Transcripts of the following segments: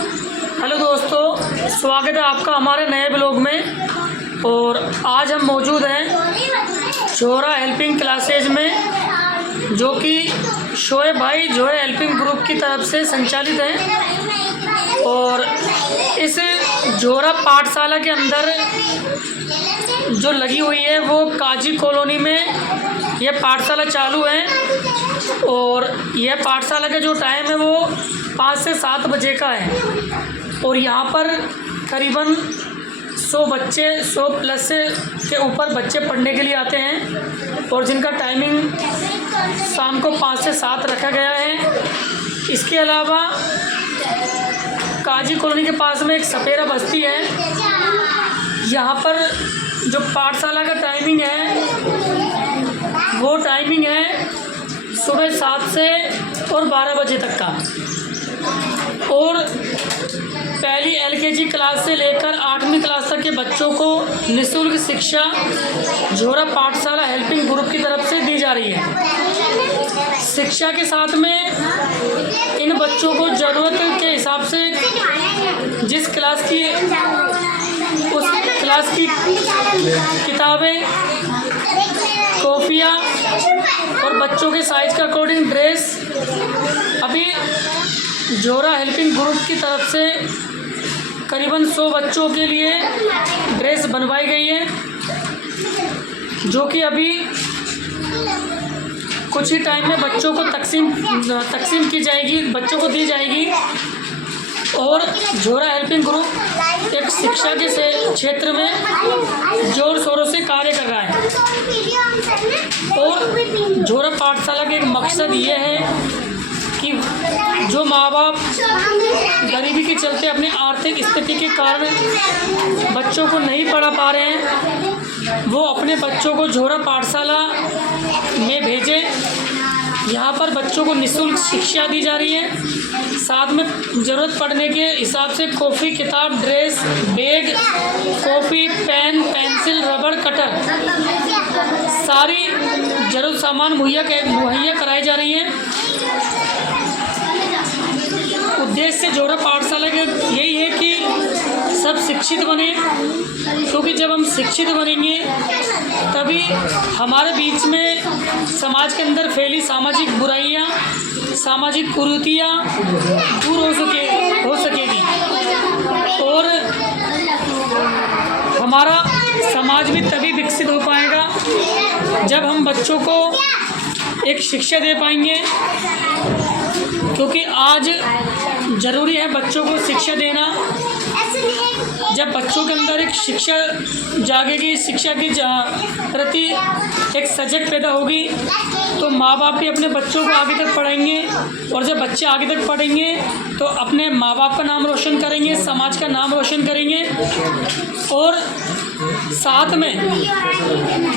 Hello दोस्तों, स्वागत है आपका हमारे नए ब्लॉग में। और आज हम मौजूद हैं जोहरा हेल्पिंग क्लासेज में, जो कि शोएब भाई जोहरा हेल्पिंग ग्रुप की तरफ से संचालित है। और इस जोहरा पाठशाला के अंदर जो लगी हुई है वो काजी कॉलोनी में यह पाठशाला चालू है। और यह पाठशाला का जो टाइम है वो 5 से 7 बजे का है। और यहाँ पर करीबन 100 बच्चे, 100 प्लस के ऊपर बच्चे पढ़ने के लिए आते हैं। और जिनका टाइमिंग शाम को 5 से 7 रखा गया है। इसके अलावा काजी कॉलोनी के पास में एक सपेरा बस्ती है। यहाँ पर जो पाठशाला का टाइमिंग है वो टाइमिंग है सुबह 7 से और 12 बजे तक का। और पहली LKG क्लास से लेकर 8वीं क्लास तक के बच्चों को निःशुल्क शिक्षा जोहरा पाठशाला हेल्पिंग ग्रुप की तरफ से दी जा रही है। शिक्षा के साथ में इन बच्चों को ज़रूरत के हिसाब से जिस क्लास की उस क्लास की किताबें, कॉपियाँ और बच्चों के साइज का अकॉर्डिंग ड्रेस अभी जोहरा हेल्पिंग ग्रुप की तरफ से करीबन 100 बच्चों के लिए ड्रेस बनवाई गई है, जो कि अभी कुछ ही टाइम में बच्चों को तकसीम की जाएगी, बच्चों को दी जाएगी। और जोहरा हेल्पिंग ग्रुप एक शिक्षा के क्षेत्र में जोर शोरों से कार्य कर रहा है। और जोहरा पाठशाला का एक मकसद ये है कि जो माँ बाप गरीबी के चलते अपनी आर्थिक स्थिति के कारण बच्चों को नहीं पढ़ा पा रहे हैं, वो अपने बच्चों को जोहरा पाठशाला में भेजें। यहाँ पर बच्चों को निःशुल्क शिक्षा दी जा रही है। साथ में ज़रूरत पड़ने के हिसाब से कॉपी, किताब, dress, bag, copy, pen, pencil, रबड़, कटर, सारी जरूरत सामान मुहैया कराई जा रही है। उद्देश्य जोहरा पाठशाला का यही है कि सब शिक्षित बने, क्योंकि जब हम शिक्षित बनेंगे तभी हमारे बीच में समाज के अंदर फैली सामाजिक बुराइयां, सामाजिक कुरीतियां दूर हो सकेगी। और हमारा समाज भी तभी विकसित हो पाएगा जब हम बच्चों को एक शिक्षा दे पाएंगे। क्योंकि आज ज़रूरी है बच्चों को शिक्षा देना। जब बच्चों के अंदर एक शिक्षा जागेगी, शिक्षा के प्रति एक सजग पैदा होगी, तो माँ बाप भी अपने बच्चों को आगे तक पढ़ाएंगे। और जब बच्चे आगे तक पढ़ेंगे तो अपने माँ बाप का नाम रोशन करेंगे, समाज का नाम रोशन करेंगे। और साथ में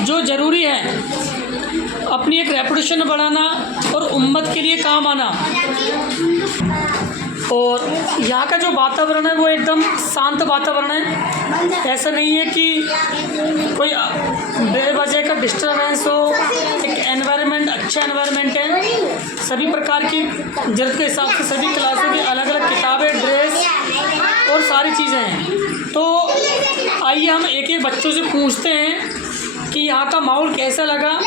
जो ज़रूरी है अपनी एक रेपुटेशन बढ़ाना और उम्मत के लिए काम आना। और यहाँ का जो वातावरण है वो एकदम शांत वातावरण है। ऐसा नहीं है कि कोई बेवजह का डिस्टर्बेंस हो। एक एनवायरनमेंट, अच्छा एनवायरनमेंट है। सभी प्रकार की ज़रूरत के हिसाब से सभी क्लासों की अलग अलग किताबें, ड्रेस और सारी चीज़ें हैं। तो आइए हम एक एक बच्चों से पूछते हैं कि यहाँ का माहौल कैसा लगा,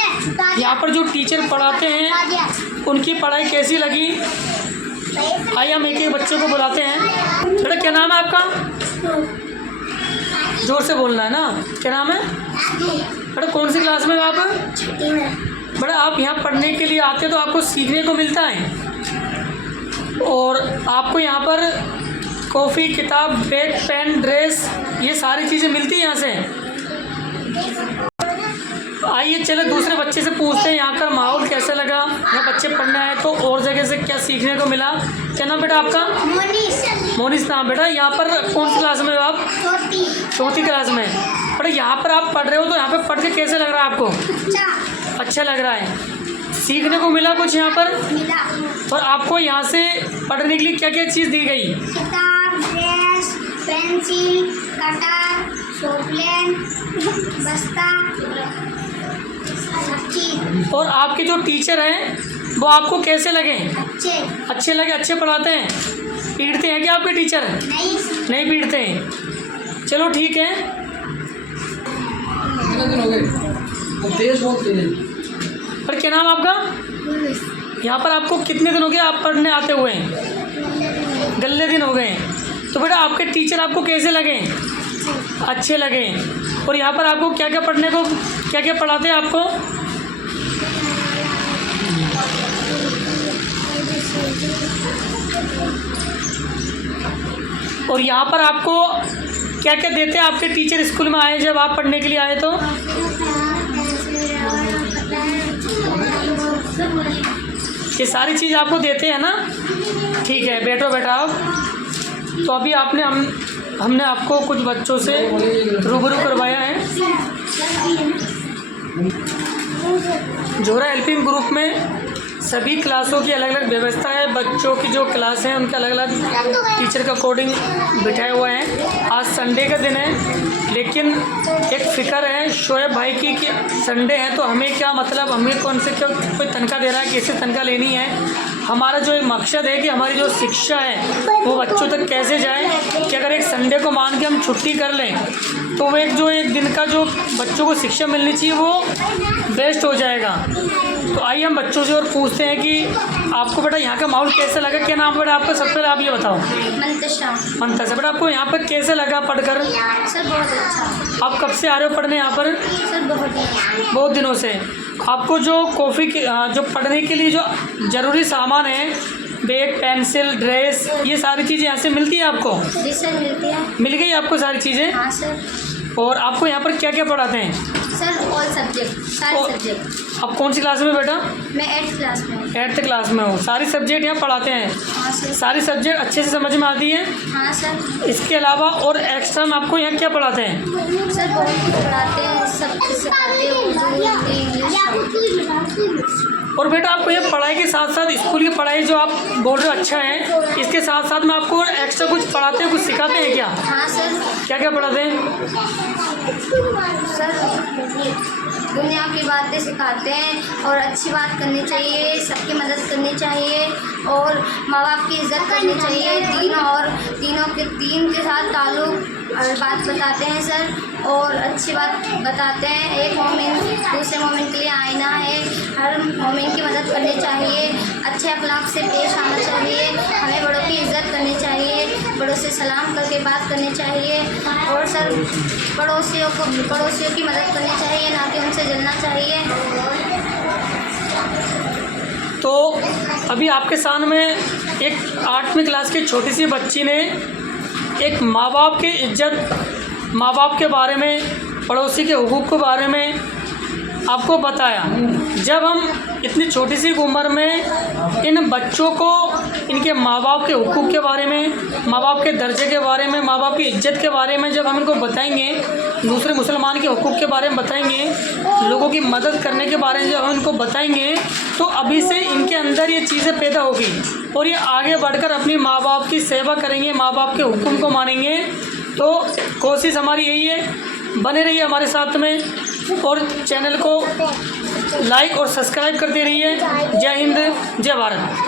यहाँ पर जो टीचर पढ़ाते हैं उनकी पढ़ाई कैसी लगी। आइए हम एक एक बच्चे को बुलाते हैं। बेटा क्या नाम है आपका? जोर से बोलना है ना। क्या नाम है बेटा? कौन सी क्लास में हो आप? बेटा आप यहाँ पढ़ने के लिए आते तो आपको सीखने को मिलता है। और आपको यहाँ पर कॉपी, किताब, बैग, पेन, ड्रेस, ये सारी चीज़ें मिलती हैं यहाँ से। आइए चलो दूसरे बच्चे से पूछते हैं यहाँ का माहौल कैसा लगा, यहाँ बच्चे पढ़ने आए तो और जगह से क्या सीखने को मिला। क्या नाम बेटा आपका? मोनिस नाम। बेटा यहाँ पर कौन सी क्लास में हो आप? चौथी क्लास में। बेटा यहाँ पर आप पढ़ रहे हो तो यहाँ पे पढ़ के कैसे लग रहा है आपको? अच्छा लग रहा है। सीखने को मिला कुछ यहाँ पर? और आपको यहाँ से पढ़ने के लिए क्या क्या चीज़ दी गई? किताब, ड्रेस, पेंसिल, कटर, शॉर्पनर, बस्ता। और आपके जो टीचर हैं वो आपको कैसे लगे? अच्छे लगे? अच्छे पढ़ाते हैं। पीटते हैं क्या आपके टीचर? नहीं पीटते हैं। चलो ठीक है। कितने दिन हो गए? अब तेज बोलते हैं। पर क्या नाम आपका? यहाँ पर आपको कितने दिन हो गए आप पढ़ने आते हुए? गल्ले दिन हो गए। तो बेटा आपके टीचर आपको कैसे लगे? अच्छे लगे। और यहाँ पर आपको क्या क्या पढ़ने को, क्या क्या पढ़ाते हैं आपको? और यहाँ पर आपको क्या क्या देते हैं आपके टीचर स्कूल में आए जब आप पढ़ने के लिए आए तो? ये सारी चीज़ आपको देते हैं ना? ठीक है, बैठो बेटा आप। तो अभी हमने आपको कुछ बच्चों से रूबरू करवाया है। जोरा हेल्पिंग ग्रुप में सभी क्लासों की अलग अलग व्यवस्था है। बच्चों की जो क्लास है उनके अलग अलग टीचर का कोडिंग बिठाया हुआ है। आज संडे का दिन है, लेकिन एक फ़िक्र है शोएब भाई की कि संडे है तो हमें क्या मतलब, हमें कौन से क्या कोई तनख्वाह दे रहा है, कैसे तनख्वाह लेनी है। हमारा जो एक मकसद है कि हमारी जो शिक्षा है वो बच्चों तक कैसे जाए कि अगर एक संडे को मान के हम छुट्टी कर लें तो वो एक दिन का जो बच्चों को शिक्षा मिलनी चाहिए वो बेस्ट हो जाएगा। तो आइए हम बच्चों से और पूछते हैं कि आपको बेटा यहाँ का माहौल कैसा लगा। क्या नाम बेटा आपका? सबसे पहले आप ये बताओ। मंतशा। बेटा आपको यहाँ पर कैसे लगा पढ़कर? सर बहुत अच्छा। आप कब से आ रहे हो पढ़ने यहाँ पर? सर बहुत दिनों से। आपको जो कॉफ़ी की जो पढ़ने के लिए जो ज़रूरी सामान है, बैग, पेंसिल, ड्रेस, ये सारी चीज़ें यहाँ से मिलती है आपको? जी सर मिलती है। मिल गई आपको सारी चीज़ें? हाँ सर। और आपको यहाँ पर क्या क्या पढ़ाते हैं? सर ऑल सब्जेक्ट, सारे सब्जेक्ट। आप कौन सी क्लास में बेटा? मैं 8th क्लास में हूँ। 8th क्लास में हो। सारी सब्जेक्ट यहाँ पढ़ाते हैं? हाँ सर। सारी सब्जेक्ट अच्छे से समझ में आती है? हाँ सर। इसके अलावा और एक्स्ट्रा में आपको यहाँ क्या पढ़ाते हैं? सर बहुत कुछ पढ़ाते हैं, सब कुछ सिखाते हैं, उर्दू, हिंदी, इंग्लिश। और बेटा आपको ये पढ़ाई के साथ साथ स्कूल की पढ़ाई जो आप बोल रहे हो अच्छा है, इसके साथ साथ में आपको एक्स्ट्रा कुछ पढ़ाते हैं, कुछ सिखाते हैं क्या? हाँ सर। क्या क्या पढ़ाते हैं? सर दुनिया की बातें सिखाते हैं और अच्छी बात करनी चाहिए, सबकी मदद करनी चाहिए और माँ बाप की इज़्ज़त करनी चाहिए। दीन के साथ ताल्लुक़ और बात बताते हैं सर और अच्छी बात बताते हैं। एक मोमिन दूसरे मोमिन के लिए आईना है, हर मोमिन की मदद करनी चाहिए, अच्छे अखलाक से पेश आना चाहिए, हमें बड़ों की इज़्ज़त करनी चाहिए, बड़ों से सलाम करके बात करनी चाहिए और सर पड़ोसियों की मदद करनी चाहिए, ना कि उनसे जलना चाहिए। तो अभी आपके सामने एक 8वीं क्लास की छोटी सी बच्ची ने एक माँ बाप की इज्जत, माँ बाप के बारे में, पड़ोसी के हुकूक के बारे में आपको बताया। जब हम इतनी छोटी सी उम्र में इन बच्चों को इनके माँ बाप के हुकूक के बारे में, माँ बाप के दर्जे के बारे में, माँ बाप की इज्जत के बारे में जब हम इनको बताएंगे, दूसरे मुसलमान के हुकूक के बारे में बताएंगे, लोगों की मदद करने के बारे में जब हम इनको बताएंगे तो अभी से इनके अंदर ये चीज़ें पैदा होगी और ये आगे बढ़कर अपनी माँ बाप की सेवा करेंगे, माँ बाप के हुक्म को मानेंगे। तो कोशिश हमारी यही है, बने रहिए हमारे साथ में और चैनल को लाइक और सब्सक्राइब करते रहिए। जय हिंद, जय भारत।